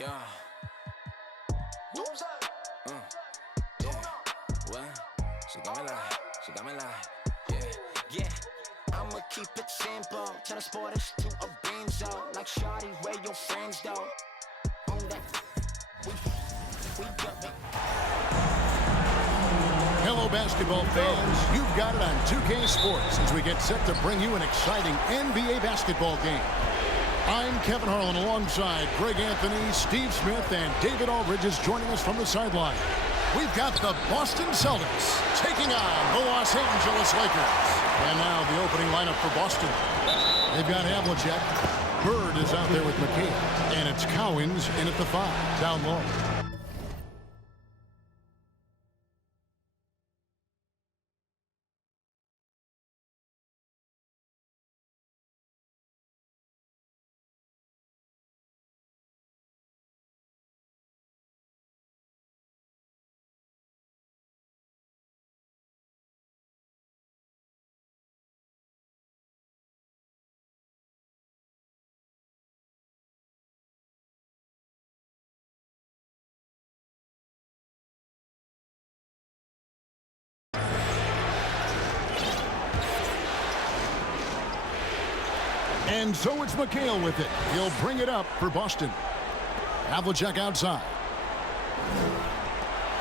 Yeah. Yeah. What? She got me like, yeah. I'ma keep it simple. Tell the sporters to a benzo. Like Shawty, where your friends though? On that, we jumping. Hello, basketball fans. You've got it on 2K Sports as we get set to bring you an exciting NBA basketball game. I'm Kevin Harlan alongside Greg Anthony, Steve Smith, and David Aldridge is joining us from the sideline. We've got the Boston Celtics taking on the Los Angeles Lakers. And now the opening lineup for Boston. They've got Havlicek. Bird is out there with McHale. And it's Cowens in at the 5, down low. And so it's McHale with it. He'll bring it up for Boston. Havlicek outside.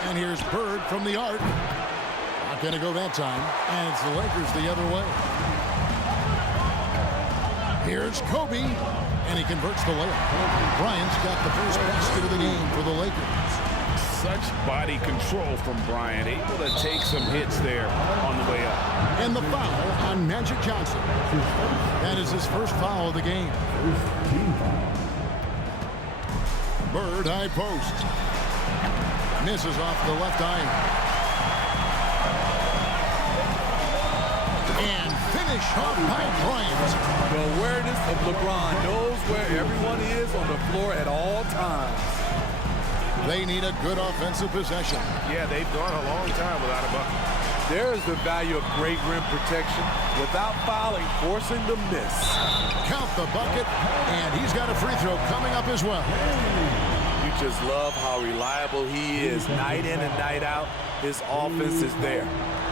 And here's Bird from the arc. Not going to go that time. And it's the Lakers the other way. Here's Kobe. And he converts the layup. Bryant's got the first basket of the game for the Lakers. Such body control from Bryant, able to take some hits there on the way up. And the foul on Magic Johnson. That is his first foul of the game. Bird, high post. Misses off the left iron. And finish off by Bryant. The awareness of LeBron knows where everyone is on the floor at all times. They need a good offensive possession. Yeah, they've gone a long time without a bucket. There's the value of great rim protection without fouling, forcing the miss. Count the bucket, and he's got a free throw coming up as well. You just love how reliable he is night in and night out. His offense is there.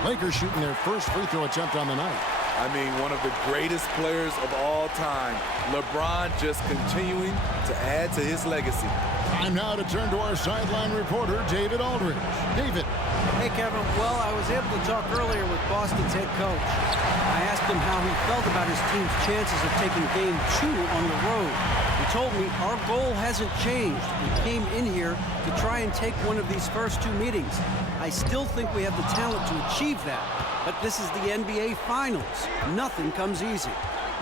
Lakers shooting their first free throw attempt on the night. I mean, one of the greatest players of all time. LeBron just continuing to add to his legacy. Time now to turn to our sideline reporter, David Aldridge. David. Hey, Kevin. Well, I was able to talk earlier with Boston's head coach. I asked him how he felt about his team's chances of taking Game 2 on the road. He told me our goal hasn't changed. We came in here to try and take one of these first 2 meetings. I still think we have the talent to achieve that. But this is the NBA Finals. Nothing comes easy.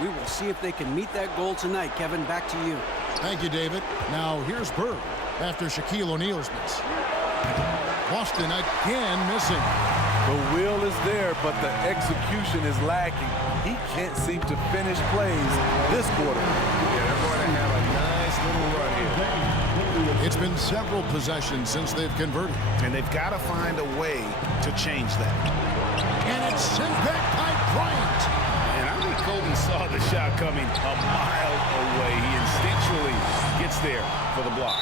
We will see if they can meet that goal tonight. Kevin, back to you. Thank you, David. Now, here's Bird after Shaquille O'Neal's miss. Boston again missing. The will is there, but the execution is lacking. He can't seem to finish plays this quarter. Yeah, they're going to have a nice little run here. It's been several possessions since they've converted. And they've got to find a way to change that. And it's sent back by Bryant. And I think Kobe saw the shot coming a mile away. He instinctually gets there for the block.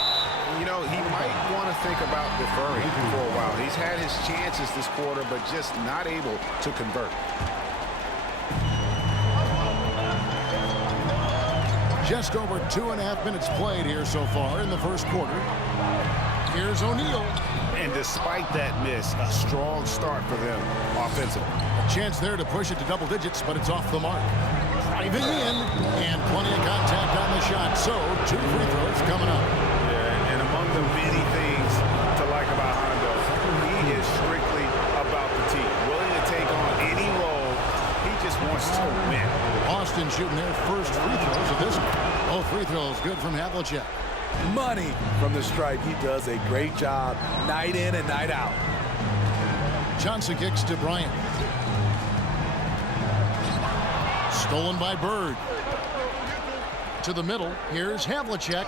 You know, he might want to think about deferring for a while. He's had his chances this quarter, but just not able to convert. Just over 2.5 minutes played here so far in the first quarter. Here's O'Neal. And despite that miss, a strong start for them offensively. A chance there to push it to double digits, but it's off the mark. Driving in, and plenty of contact on the shot. So, 2 free throws coming up. Yeah, and among the many things to like about Hondo, he is strictly about the team. Willing to take on any role. He just wants to win. Boston shooting their first free throws of this one. Both free throws good from Havlicek. Money from the stripe. He does a great job night in and night out. Johnson kicks to Bryant. Stolen by Bird. To the middle. Here's Havlicek.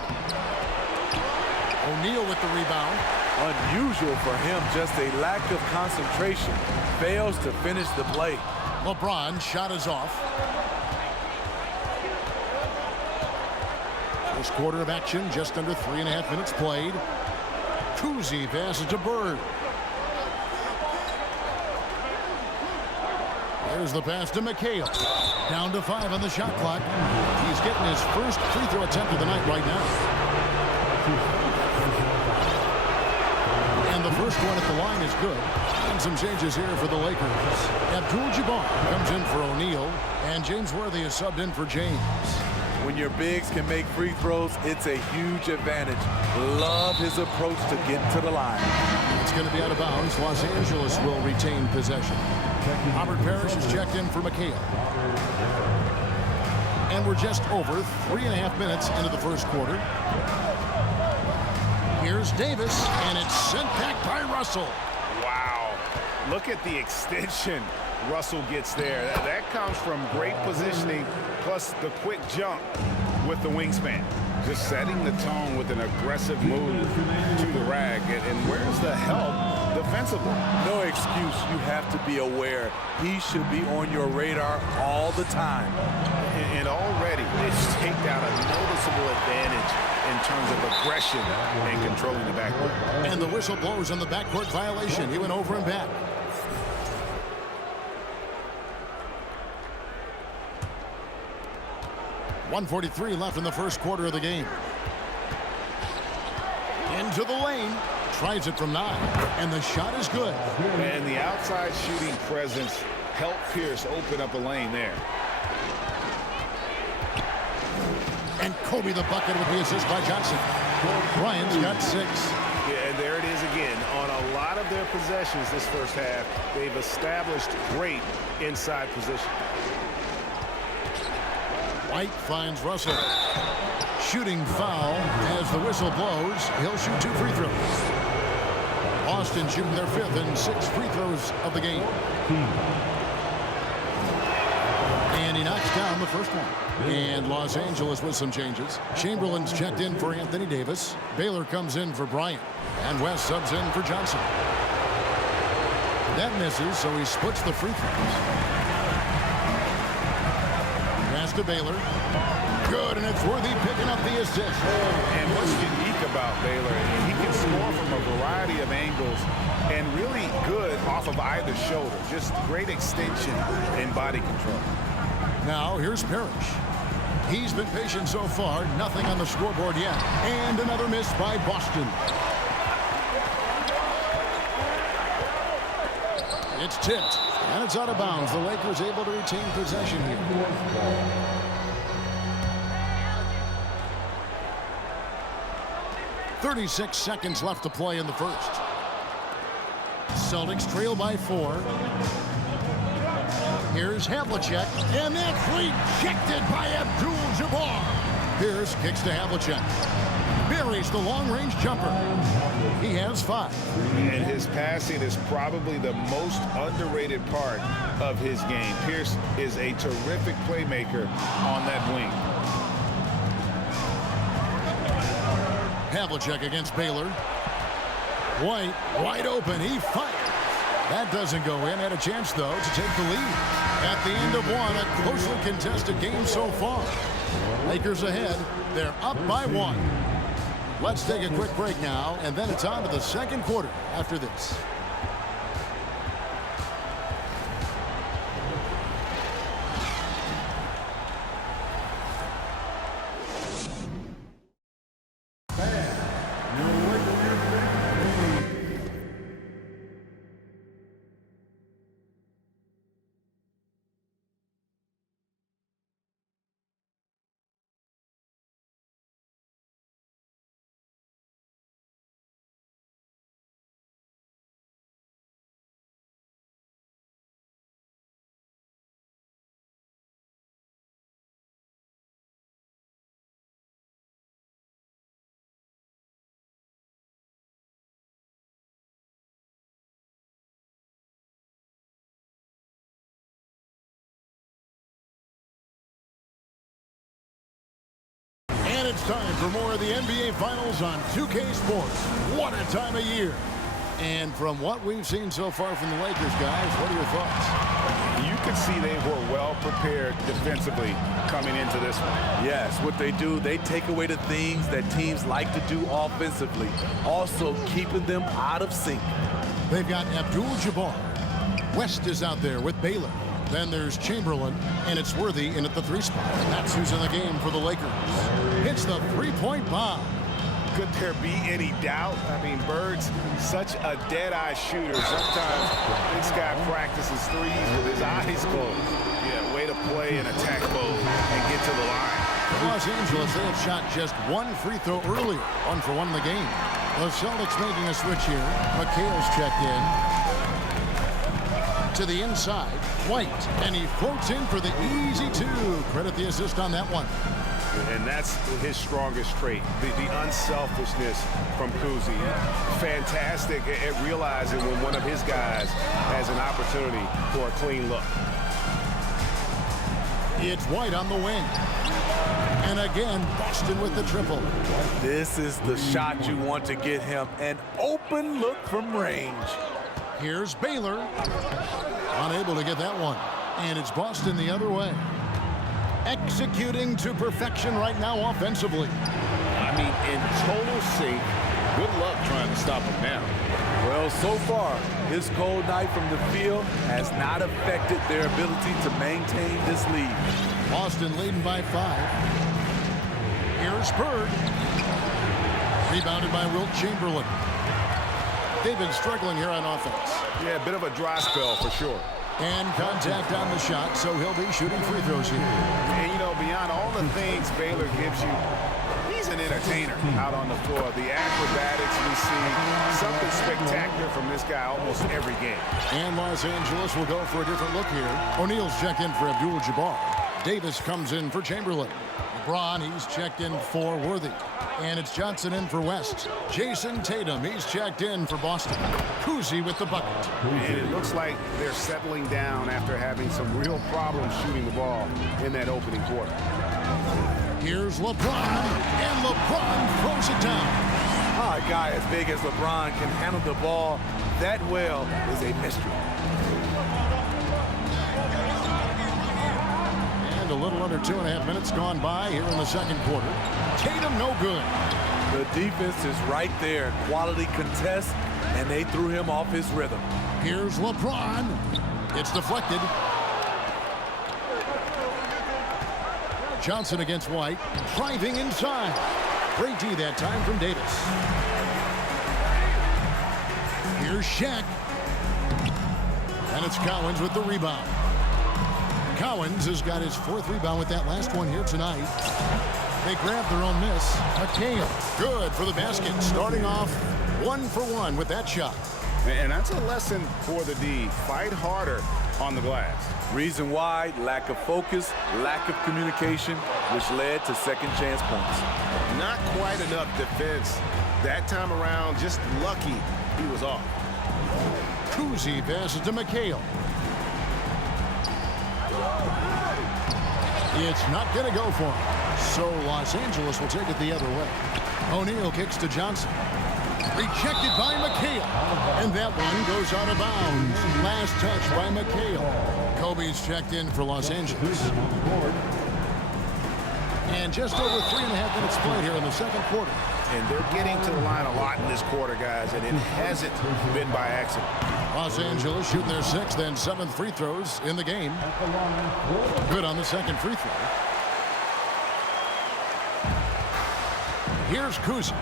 O'Neal with the rebound. Unusual for him, just a lack of concentration. Fails to finish the play. LeBron shot is off. First quarter of action, just under 3.5 minutes played. Cousy passes to Bird. There's the pass to McHale. Down to 5 on the shot clock. He's getting his first free throw attempt of the night right now. And the first one at the line is good. And some changes here for the Lakers. Abdul-Jabbar comes in for O'Neal, and James Worthy is subbed in for James. When your bigs can make free throws, it's a huge advantage. Love his approach to get to the line. It's going to be out of bounds. Los Angeles will retain possession. Robert Parrish is checked in for McHale. And we're just over 3.5 minutes into the first quarter. Here's Davis, and it's sent back by Russell. Wow. Look at the extension Russell gets there. That comes from great positioning, plus the quick jump with the wingspan. Just setting the tone with an aggressive move to the rag. And where's the help defensively? No excuse. You have to be aware. He should be on your radar all the time. And already it's taken out a noticeable advantage in terms of aggression and controlling the backcourt. And the whistle blows on the backcourt violation. He went over and back. .143 left in the first quarter of the game. Into the lane. Tries it from 9. And the shot is good. And the outside shooting presence helped Pierce open up a lane there. And Kobe the bucket with the assist by Johnson. Bryant's got 6. Yeah, and there it is again. On a lot of their possessions this first half, they've established great inside position. White finds Russell. Shooting foul as the whistle blows. He'll shoot 2 free throws. Boston shooting their 5th and 6th free throws of the game. And he knocks down the first one. And Los Angeles with some changes. Chamberlain's checked in for Anthony Davis. Baylor comes in for Bryant. And West subs in for Johnson. That misses, so he splits the free throws. Pass to Baylor. Good, and it's Worthy picking up the assist. And what's unique about Baylor, he can score from a variety of angles and really good off of either shoulder. Just great extension and body control. Now here's Parrish. He's been patient so far. Nothing on the scoreboard yet. And another miss by Boston. It's tipped, and it's out of bounds. The Lakers able to retain possession here. 36 seconds left to play in the first. Celtics trail by 4. Here's Havlicek, and that's rejected by Abdul-Jabbar. Pierce kicks to Havlicek. Buries the long-range jumper. He has 5. And his passing is probably the most underrated part of his game. Pierce is a terrific playmaker on that wing. Havlicek against Baylor. White, wide open. He fires. That doesn't go in. Had a chance, though, to take the lead. At the end of one, a closely contested game so far. Lakers ahead. They're up by 1. Let's take a quick break now, and then it's on to the second quarter after this. And it's time for more of the NBA Finals on 2K Sports. What a time of year. And from what we've seen so far from the Lakers, guys, what are your thoughts? You could see they were well prepared defensively coming into this one. Yes, what they do, they take away the things that teams like to do offensively, also keeping them out of sync. They've got Abdul-Jabbar. West is out there with Baylor. Then there's Chamberlain, and it's Worthy in at the 3 spot. That's who's in the game for the Lakers. Hits the 3-point bomb. Could there be any doubt? I mean, Bird's such a dead-eye shooter. Sometimes this guy practices threes with his eyes closed. Yeah, way to play in attack mode and get to the line. For Los Angeles, they have shot just 1 free throw earlier, 1 for 1 in the game. The Celtics making a switch here. McHale's checked in. To the inside, White, and he floats in for the easy 2. Credit the assist on that one. And that's his strongest trait, the unselfishness from Cousy. Fantastic at realizing when one of his guys has an opportunity for a clean look. It's White on the wing. And again, Boston with the triple. This is the shot you want to get him, an open look from range. Here's Baylor. Unable to get that one. And it's Boston the other way. Executing to perfection right now offensively. I mean, in total sync. Good luck trying to stop him now. Well, so far, his cold night from the field has not affected their ability to maintain this lead. Boston leading by 5. Here's Bird. Rebounded by Wilt Chamberlain. They've been struggling here on offense. Yeah, a bit of a dry spell for sure. And contact on the shot, so he'll be shooting free throws here. And, you know, beyond all the things Baylor gives you, he's an entertainer out on the floor. The acrobatics we see, something spectacular from this guy almost every game. And Los Angeles will go for a different look here. O'Neal's checked in for Abdul-Jabbar. Davis comes in for Chamberlain. LeBron, he's checked in for Worthy. And it's Johnson in for West. Jason Tatum, he's checked in for Boston. Cousy with the bucket. And it looks like they're settling down after having some real problems shooting the ball in that opening quarter. Here's LeBron, and LeBron throws it down. How a guy as big as LeBron can handle the ball that well is a mystery. And a little under 2.5 minutes gone by here in the second quarter. Tatum no good. The defense is right there. Quality contest, and they threw him off his rhythm. Here's LeBron. It's deflected. Johnson against White. Driving inside. Great D that time from Davis. Here's Shaq. And it's Cowens with the rebound. Cowens has got his 4th rebound with that last one here tonight. They grab their own miss. McHale, good for the basket. Starting off 1 for 1 with that shot. And that's a lesson for the D. Fight harder on the glass. Reason why, lack of focus, lack of communication, which led to second chance points. Not quite enough defense. That time around, just lucky he was off. Cousy passes to McHale. It's not going to go for him. So Los Angeles will take it the other way. O'Neal kicks to Johnson. Rejected by McHale. And that one goes out of bounds. Last touch by McHale. Kobe's checked in for Los Angeles. And just over 3.5 minutes played here in the second quarter. And they're getting to the line a lot in this quarter, guys, and it hasn't been by accident. Los Angeles shooting their 6th and 7th free throws in the game. Good on the second free throw. Here's Cousy.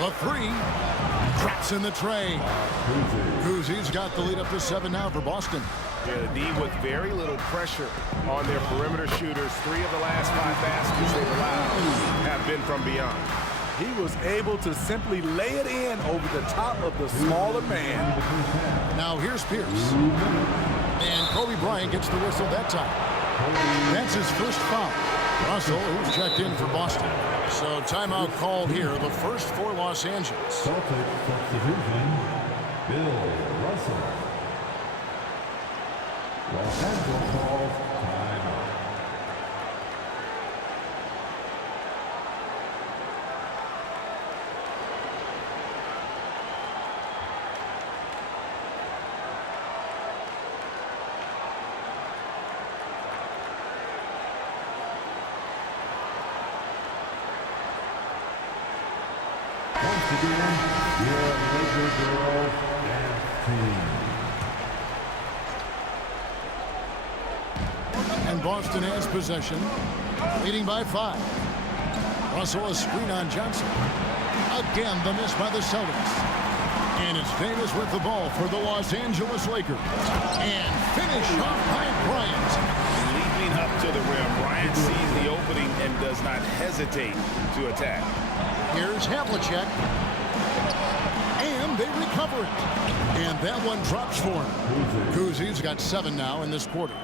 The 3. Traps in the tray. Cousy's got the lead up to 7 now for Boston. Yeah, the D with very little pressure on their perimeter shooters. 3 of the last 5 baskets they've allowed have been from beyond. He was able to simply lay it in over the top of the smaller man. Now here's Pierce. And Kobe Bryant gets the whistle that time. That's his first foul. Russell, who's checked in for Boston. So timeout called here, the first for Los Angeles. Celtics substitution, Bill Russell. Los Angeles calls timeout. begin your Laker girls dance team. And Boston has possession, leading by 5. Russell a screen on Johnson. Again, the miss by the Celtics. And it's Davis with the ball for the Los Angeles Lakers. And finish off by Bryant. Leaping up to the rim, Bryant sees the opening and does not hesitate to attack. Here's Havlicek. And they recover it. And that one drops for him. Cousy's got 7 now in this quarter.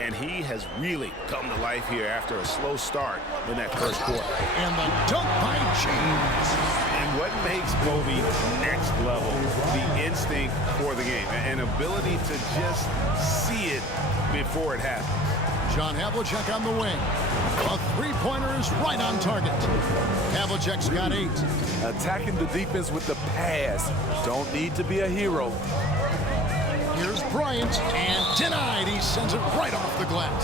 And he has really come to life here after a slow start in that first quarter. And the dunk by James. And what makes Kobe next level, the instinct for the game, an ability to just see it before it happens. John Havlicek on the wing. A three-pointer is right on target. Havlicek's got 8. Attacking the defense with the pass. Don't need to be a hero. Here's Bryant, and denied. He sends it right off the glass.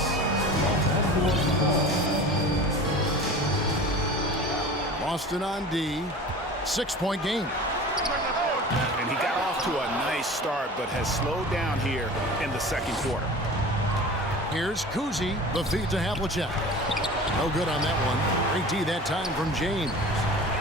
Boston on D. 6-point game. And he got off to a nice start, but has slowed down here in the second quarter. Here's Cousy, the feed to Havlicek. No good on that one. Great D that time from James.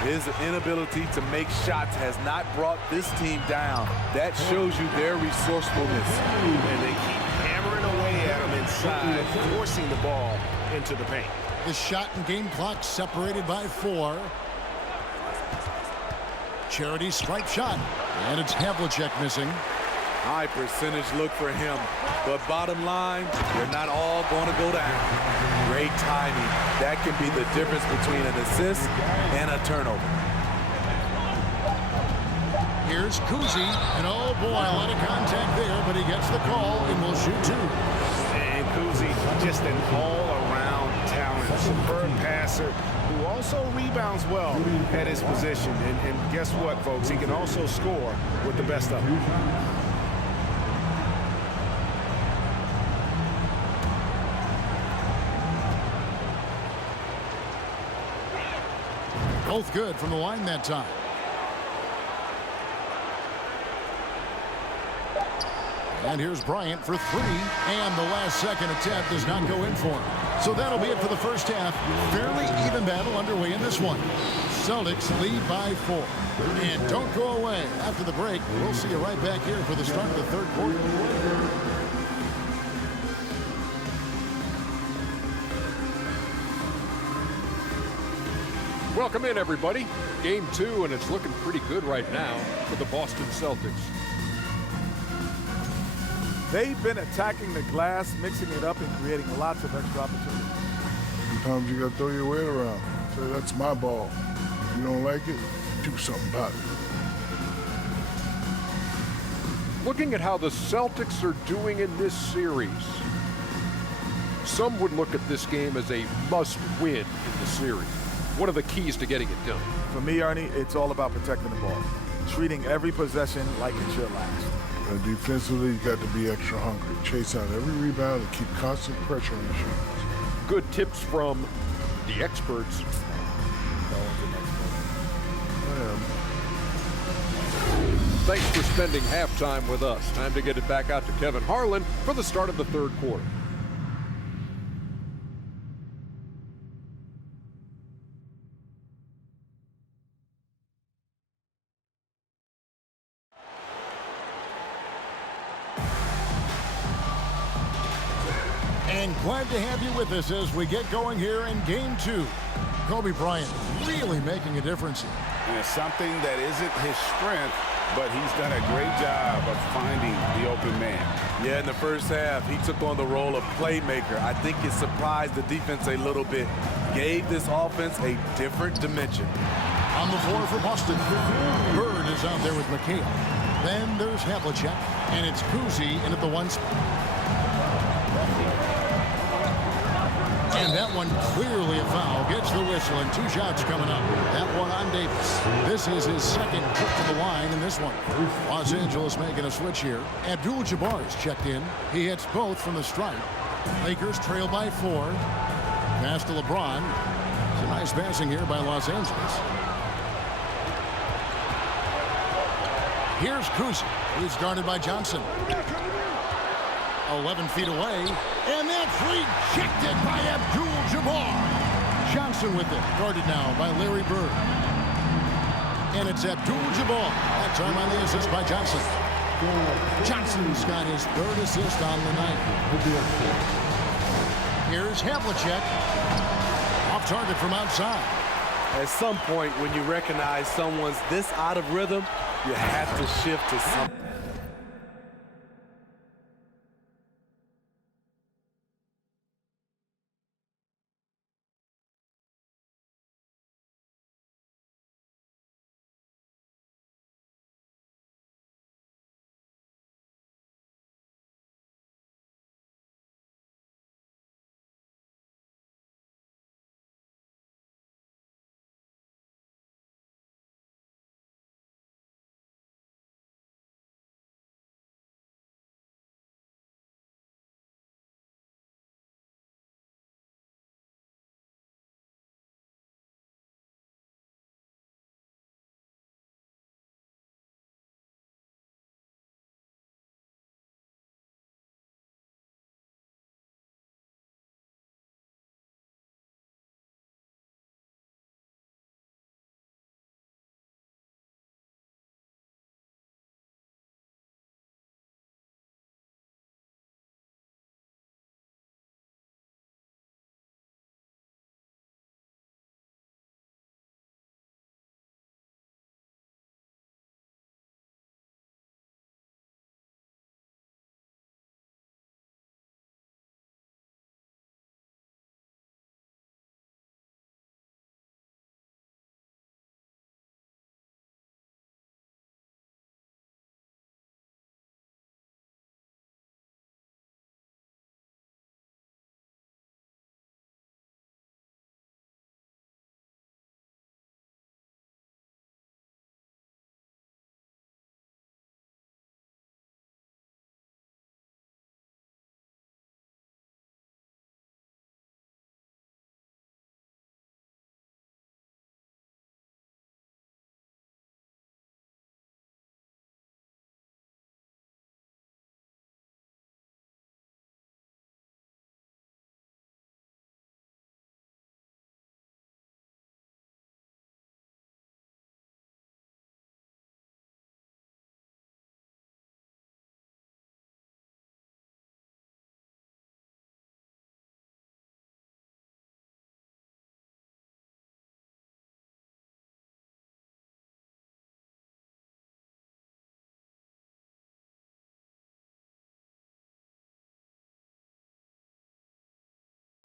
His inability to make shots has not brought this team down. That shows you their resourcefulness. And they keep hammering away at him inside, forcing the ball into the paint. The shot and game clock separated by 4. Charity stripe shot. And it's Havlicek missing. High percentage look for him. But bottom line, they're not all going to go down. Great timing. That can be the difference between an assist and a turnover. Here's Cousy. And oh boy, a lot of contact there, but he gets the call and will shoot 2. And Cousy, just an all-around talent, superb passer who also rebounds well at his position. And guess what, folks? He can also score with the best of them. Both good from the line that time. And here's Bryant for 3. And the last second attempt does not go in for him. So that'll be it for the first half. Fairly even battle underway in this one. Celtics lead by 4. And don't go away. After the break, we'll see you right back here for the start of the third quarter. Welcome in, everybody. Game 2, and it's looking pretty good right now for the Boston Celtics. They've been attacking the glass, mixing it up, and creating lots of extra opportunities. Sometimes you got to throw your weight around. Say, that's my ball. If you don't like it, do something about it. Looking at how the Celtics are doing in this series, some would look at this game as a must-win in the series. What are the keys to getting it done? For me, Ernie, it's all about protecting the ball, treating every possession like it's your last. Defensively, you got to be extra hungry. Chase out every rebound and keep constant pressure on the shooters. Good tips from the experts. Thanks for spending halftime with us. Time to get it back out to Kevin Harlan for the start of the third quarter. And glad to have you with us as we get going here in Game 2. Kobe Bryant really making a difference. And it's something that isn't his strength, but he's done a great job of finding the open man. Yeah, in the first half, he took on the role of playmaker. I think it surprised the defense a little bit. Gave this offense a different dimension. On the floor for Boston, Bird is out there with McHale. Then there's Havlicek, and it's Cousy in at the 1 spot. And that one clearly a foul. Gets the whistle, and 2 shots coming up. That one on Davis. This is his second trip to the line in this one. Los Angeles making a switch here. Abdul-Jabbar's checked in. He hits both from the stripe. Lakers trail by 4. Pass to LeBron. It's a nice passing here by Los Angeles. Here's Cousy. He's guarded by Johnson. 11 feet away, and that's rejected by Abdul-Jabbar. Johnson with it, guarded now by Larry Bird. And it's Abdul-Jabbar. That time on the assist by Johnson. Johnson's got his third assist on the night. Here's Havlicek. Off target from outside. At some point, when you recognize someone's this out of rhythm, you have to shift to something.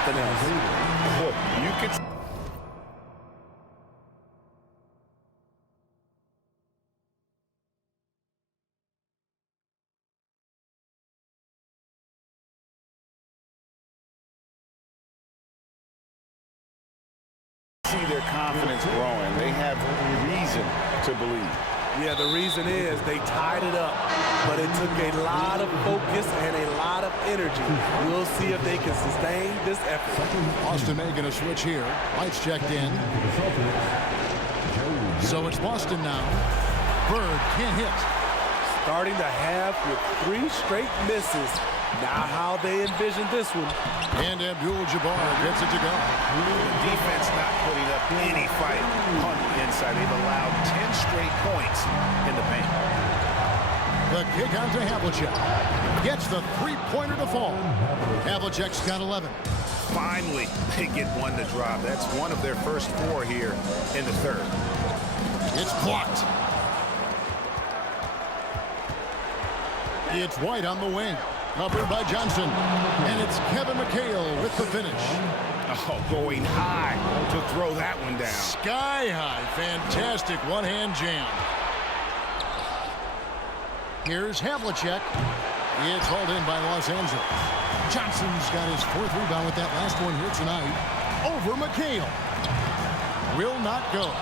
You could see their confidence growing. They have reason to believe. Yeah, the reason is they tied it up, but it took a lot of focus and a lot of energy. We'll see if they can sustain this effort. Boston making a switch here. Lights checked in. So it's Boston now. Bird can't hit. Starting the half with 3 straight misses. Now how they envision this one. And Abdul-Jabbar gets it to go. Defense not putting up any fight on the inside. They've allowed 10 straight points in the paint. The kick out to Havlicek. Gets the three-pointer to fall. Havlicek's got 11. Finally, they get one to drop. That's one of their first 4 here in the third. It's blocked. It's White on the wing. Covered by Johnson. And it's Kevin McHale with the finish. Oh, going high to throw that one down. Sky high. Fantastic one-hand jam. Here's Havlicek. It's hauled in by Los Angeles. Johnson's got his 4th rebound with that last one here tonight. Over McHale. Will not go.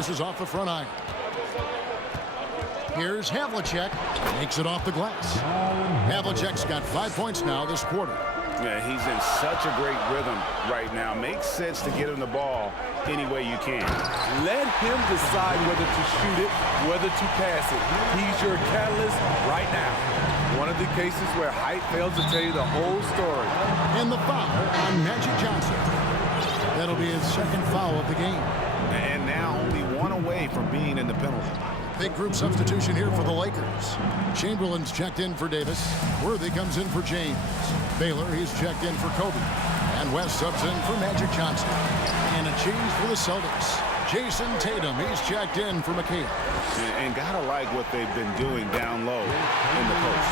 This is off the front iron. Here's Havlicek. Makes it off the glass. Havlicek's got 5 points now this quarter. Yeah, he's in such a great rhythm right now. Makes sense to get him the ball any way you can. Let him decide whether to shoot it, whether to pass it. He's your catalyst right now. One of the cases where height fails to tell you the whole story. And the foul on Magic Johnson. That'll be his second foul of the game. And now only one away from being in the penalty. Big group substitution here for the Lakers. Chamberlain's checked in for Davis. Worthy comes in for James. Baylor, he's checked in for Kobe. And West subs in for Magic Johnson. And a change for the Celtics. Jason Tatum, he's checked in for McHale. And gotta like what they've been doing down low in the post.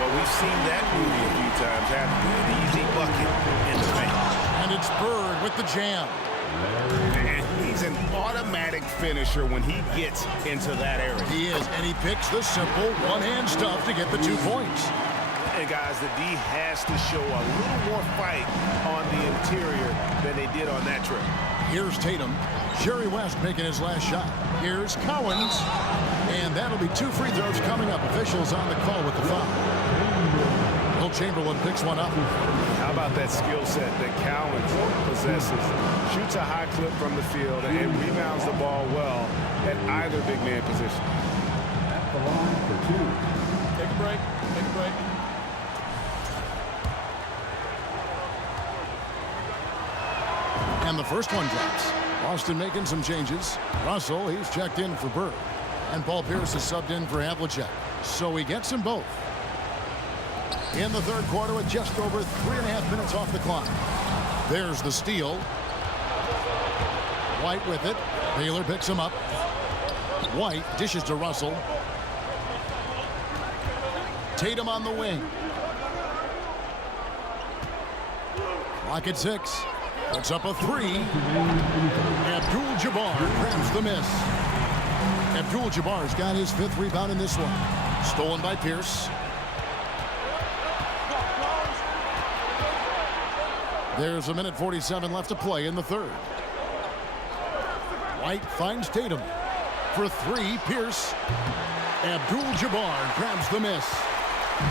Well, we've seen that movie a few times happen. An easy bucket in the paint. And it's Bird with the jam. And he's an automatic finisher when he gets into that area. He is, and he picks the simple one-hand stuff to get the 2 points. And guys, the D has to show a little more fight on the interior than they did on that trip. Here's Tatum. Jerry West making his last shot. Here's Cowens. And that'll be 2 free throws coming up. Officials on the call with the foul. Will Chamberlain picks one up. How about that skill set that Cowens possesses? Shoots a high clip from the field and rebounds the ball well at either big man position. At the line for 2. Take a break. Take a break. And the first one drops. Boston making some changes. Russell, he's checked in for Bird. And Paul Pierce is subbed in for Havlicek. So he gets them both. In the third quarter with just over 3.5 minutes off the clock. There's the steal. White with it. Baylor picks him up. White dishes to Russell. Tatum on the wing. Clock at 6. Puts up a 3. Abdul-Jabbar grabs the miss. Abdul-Jabbar's got his 5th rebound in this one. Stolen by Pierce. There's 1:47 left to play in the third. White finds Tatum. For 3, Pierce. Abdul-Jabbar grabs the miss.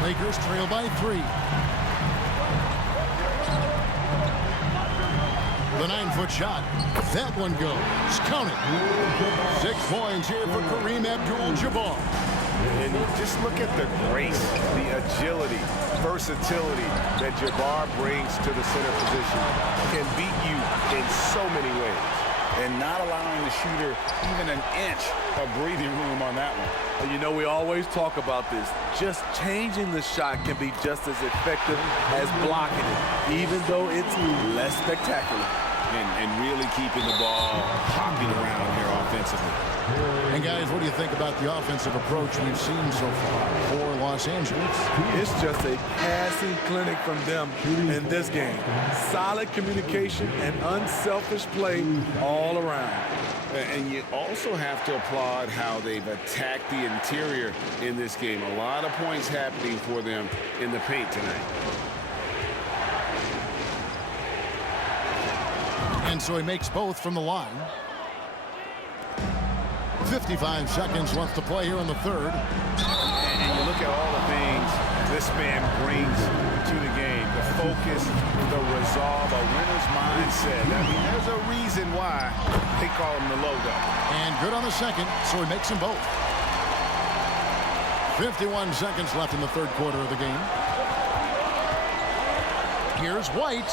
Lakers trail by 3. The 9-foot shot. That one goes. Count it. 6 points here for Kareem Abdul-Jabbar. And just look at the grace, the agility, versatility that Jabbar brings to the center position. Can beat you in so many ways. And not allowing the shooter even an inch of breathing room on that one. And you know, we always talk about this. Just changing the shot can be just as effective as blocking it, even though it's less spectacular. And really keeping the ball hopping around here offensively. And guys, what do you think about the offensive approach we've seen so far for Los Angeles? It's just a passing clinic from them in this game. Solid communication and unselfish play all around. And you also have to applaud how they've attacked the interior in this game. A lot of points happening for them in the paint tonight. And so he makes both from the line. 55 seconds left to play here in the third. And you look at all the things this man brings to the game. The focus, the resolve, a winner's mindset. I mean, there's a reason why they call him the logo. And good on the second, so he makes them both. 51 seconds left in the third quarter of the game. Here's White.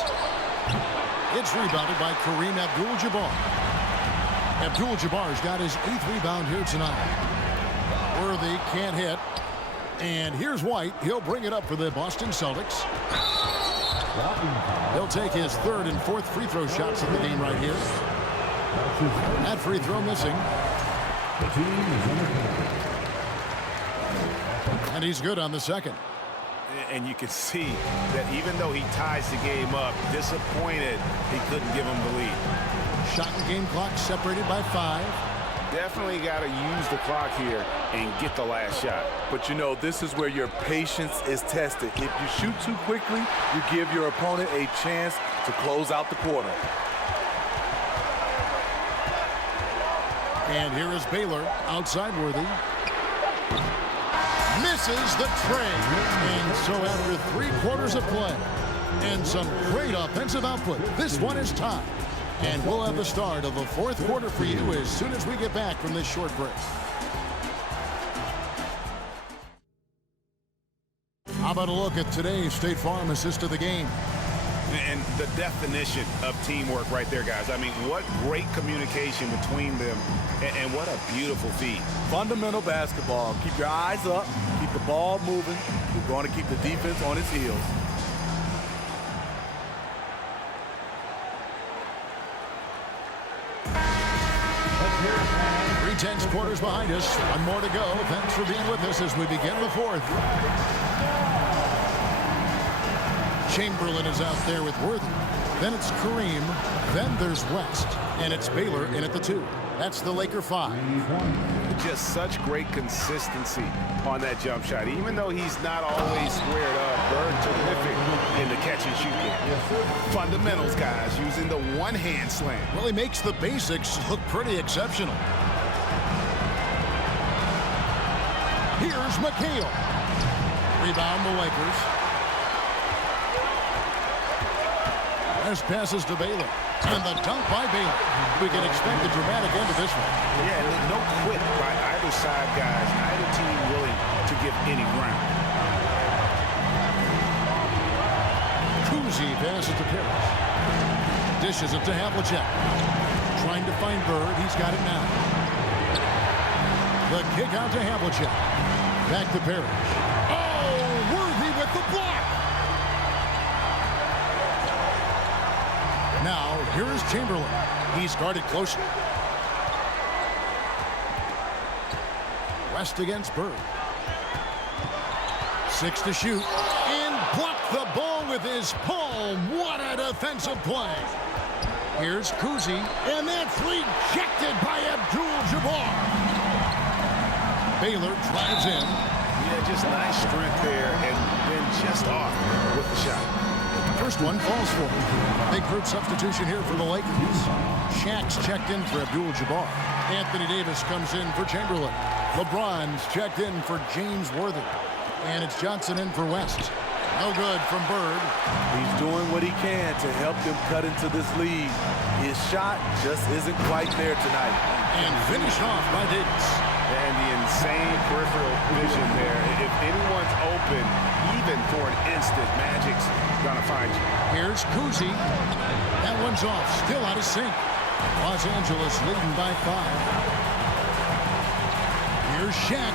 It's rebounded by Kareem Abdul-Jabbar. Abdul-Jabbar's got his 8th rebound here tonight. Worthy can't hit. And here's White. He'll bring it up for the Boston Celtics. He'll take his 3rd and 4th free throw shots of the game right here. That free throw missing. And he's good on the second. And you can see that even though he ties the game up, disappointed he couldn't give him the lead. Shot and game clock separated by 5. Definitely got to use the clock here and get the last shot. But you know, this is where your patience is tested. If you shoot too quickly, you give your opponent a chance to close out the quarter. And here is Baylor, outside Worthy. Misses the tray. And so after 3 quarters of play and some great offensive output, this one is tied. And we'll have the start of the 4th quarter for you as soon as we get back from this short break. How about a look at today's State Farm assist of the game? And the definition of teamwork right there, guys. I mean, what great communication between them, and what a beautiful feed. Fundamental basketball. Keep your eyes up. Keep the ball moving. We're going to keep the defense on its heels. 3 quarters behind us. 1 more to go. Thanks for being with us as we begin the 4th. Chamberlain is out there with Worthy. Then it's Kareem. Then there's West. And it's Baylor in at the 2. That's the Laker 5. Just such great consistency on that jump shot. Even though he's not always squared up, Bird terrific in the catch and shoot game. Fundamentals, guys, using the one-hand slam. Well, he makes the basics look pretty exceptional. Here's McHale. Rebound the Lakers. As passes to Baylor. And the dunk by Baylor. We can expect a dramatic end to this one. Yeah, no quit by either side, guys. Neither team willing to give any ground. Cousy passes to Parrish. Dishes it to Havlicek. Trying to find Bird. He's got it now. The kick out to Havlicek. Back to Parrish. Oh, Worthy with the block. Now, here is Chamberlain. He's guarded closely. West against Bird. 6 to shoot. And blocked the ball with his palm. What a defensive play. Here's Cousy. And that's rejected by Abdul-Jabbar. Baylor drives in. Yeah, just nice strength there, and then just off with the shot. First one falls for him. Big group substitution here for the Lakers. Shaq's checked in for Abdul-Jabbar. Anthony Davis comes in for Chamberlain. LeBron's checked in for James Worthy. And it's Johnson in for West. No good from Bird. He's doing what he can to help them cut into this lead. His shot just isn't quite there tonight. And finished off by Davis. And the insane peripheral vision there. If anyone's open, even for an instant, Magic's gonna find you. Here's Cousy. That one's off. Still out of sync. Los Angeles leading by 5. Here's Shaq.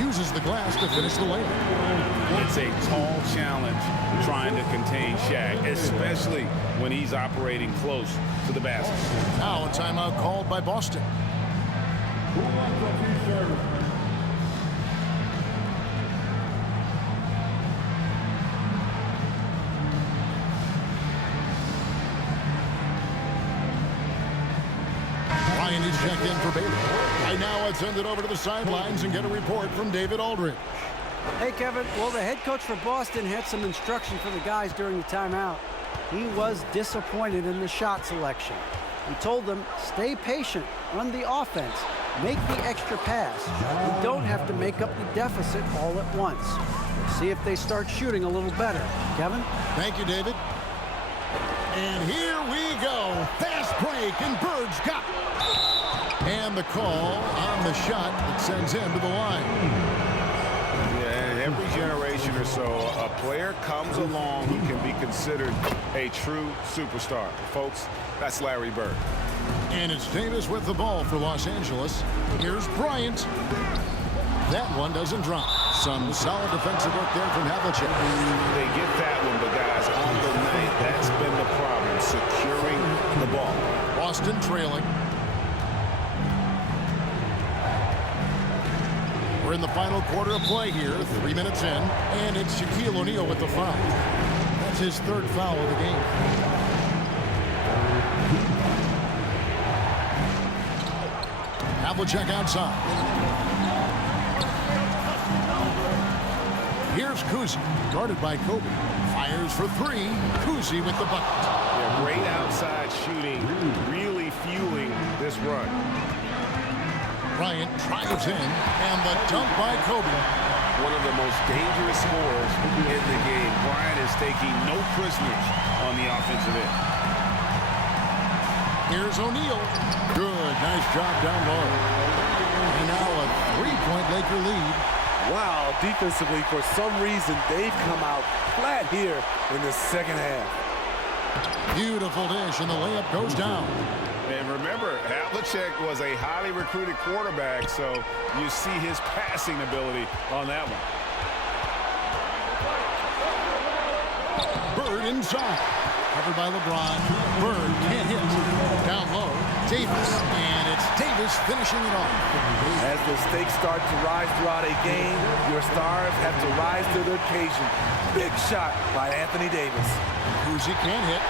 Uses the glass to finish the layup. It's a tall challenge trying to contain Shaq, especially when he's operating close to the basket. Now a timeout called by Boston. Bryant is checked in for Baylor. Right now, let's send it over to the sidelines and get a report from David Aldridge. Hey, Kevin. Well, the head coach for Boston had some instruction for the guys during the timeout. He was disappointed in the shot selection. He told them, stay patient, run the offense, make the extra pass. You don't have to make up the deficit all at once. We'll see if they start shooting a little better. Kevin? Thank you, David. And here we go. Fast break, and Bird's got it. And the call on the shot that sends him to the line. Yeah, every generation or so, a player comes along who can be considered a true superstar. Folks, that's Larry Bird. And it's Davis with the ball for Los Angeles. Here's Bryant. That one doesn't drop. Some solid defensive work there from Havlicek. They get that one, but guys, on the night, that's been the problem, securing the ball. Boston trailing. We're in the final quarter of play here, 3 minutes in, and it's Shaquille O'Neal with the foul. That's his 3rd foul of the game. Havlicek outside. Here's Cousy, guarded by Kobe. Fires for 3. Cousy with the bucket. Yeah, great outside shooting, really fueling this run. Bryant drives in, and the dunk by Kobe. One of the most dangerous scorers in the game. Bryant is taking no prisoners on the offensive end. Here's O'Neal. Good, nice job down low. And now a 3-point Laker lead. Wow, defensively, for some reason, they've come out flat here in the second half. Beautiful dish, and the layup goes down. And remember, Havlicek was a highly recruited quarterback, so you see his passing ability on that one. Bird inside. Covered by LeBron. Bird can't hit. Down low. Davis. And it's Davis finishing it off. As the stakes start to rise throughout a game, your stars have to rise to the occasion. Big shot by Anthony Davis. Cousy can't hit.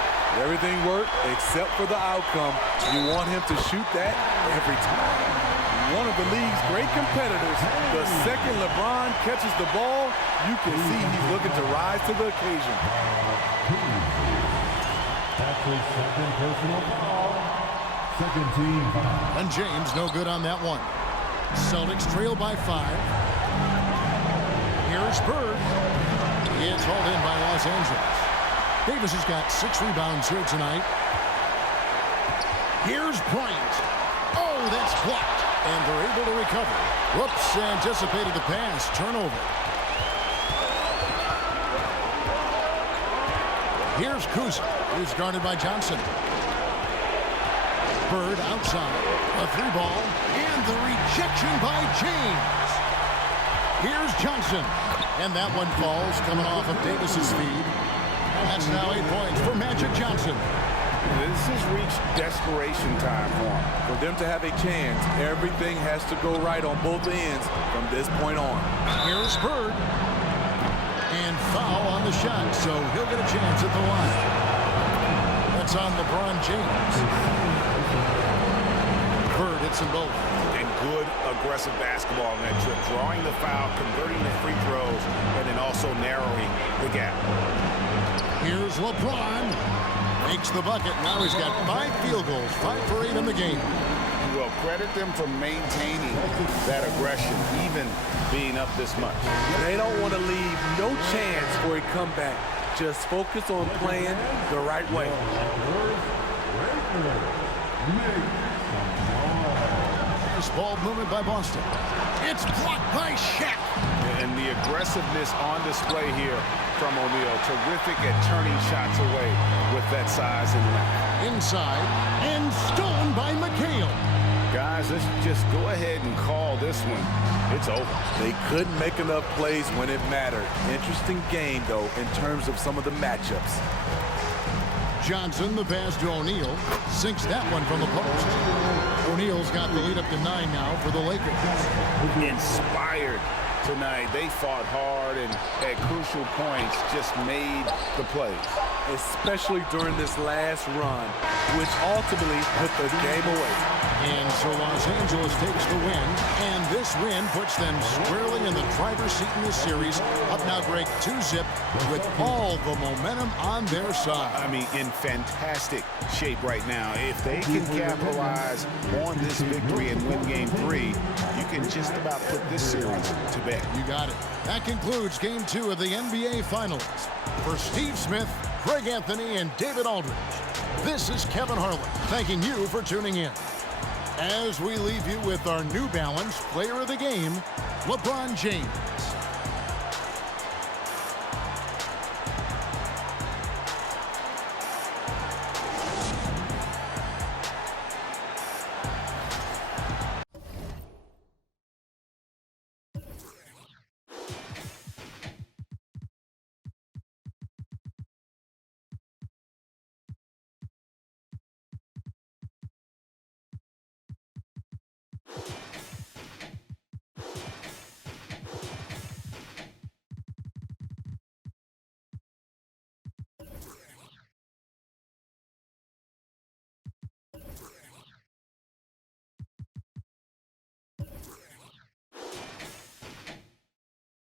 Everything worked except for the outcome. You want him to shoot that every time. One of the league's great competitors. The second LeBron catches the ball, you can see he's looking to rise to the occasion. That's his second personal foul. Second team foul. And James no good on that one. Celtics trail by 5. Here's Bird. It's hauled in by Los Angeles. Davis has got 6 rebounds here tonight. Here's Bryant. Oh, that's blocked. And they're able to recover. Whoops, anticipated the pass. Turnover. Here's Cousy. He's guarded by Johnson. Bird outside. A 3-ball. And the rejection by James. Here's Johnson. And that one falls coming off of Davis's feed. That's now 8 points for Magic Johnson. This has reached desperation time for him. For them to have a chance, everything has to go right on both ends from this point on. Here's Bird. And foul on the shot, so he'll get a chance at the line. That's on LeBron James. Bird hits them both. And good aggressive basketball on that trip. Drawing the foul, converting the free throws, and then also narrowing the gap. Here's LeBron. Makes the bucket. Now he's got 5 field goals, 5 for 8 in the game. Well, credit them for maintaining that aggression, even being up this much. They don't want to leave no chance for a comeback. Just focus on playing the right way. Nice ball movement by Boston. It's blocked by Shaq. And the aggressiveness on display here from O'Neal. Terrific at turning shots away with that size and length. Inside and stolen by McHale. Guys, let's just go ahead and call this one. It's over. They couldn't make enough plays when it mattered. Interesting game, though, in terms of some of the matchups. Johnson, the pass to O'Neal. Sinks that one from the post. O'Neal's got the lead up to 9 now for the Lakers. Inspired tonight. They fought hard and at crucial points just made the plays. Especially during this last run, which ultimately put the game away. And so Los Angeles takes the win, and this win puts them squarely in the driver's seat in this series. Up now, Greg, 2-zip with all the momentum on their side. I mean, in fantastic shape right now. If they can capitalize on this victory and win Game 3, you can just about put this series to bed. You got it. That concludes Game 2 of the NBA Finals. For Steve Smith, Greg Anthony, and David Aldridge, this is Kevin Harlan thanking you for tuning in. As we leave you with our New Balance Player of the Game, LeBron James.